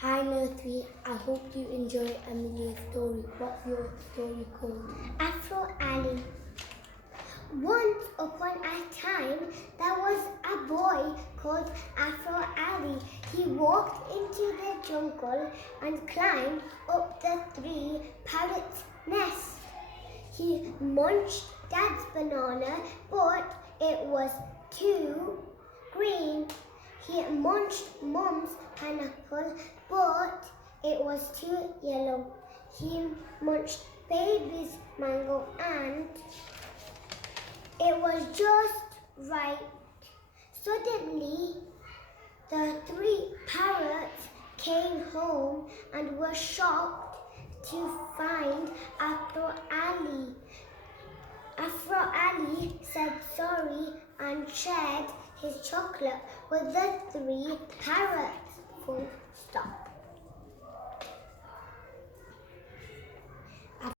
Hi Nursery, I hope you enjoy Amelia's story. What's your story called? Afro Ali. Once upon a time, there was a boy called Afro Ali. He walked into the jungle and climbed up the three parrots' nests. He munched Dad's banana, but it was too green. He munched Mum's pineapple, but it was too yellow. He munched Baby's mango and it was just right. Suddenly, the three parrots came home and were shocked to find Afro Ali. Afro Ali said sorry and shared his chocolate with the three parrots. Full stop.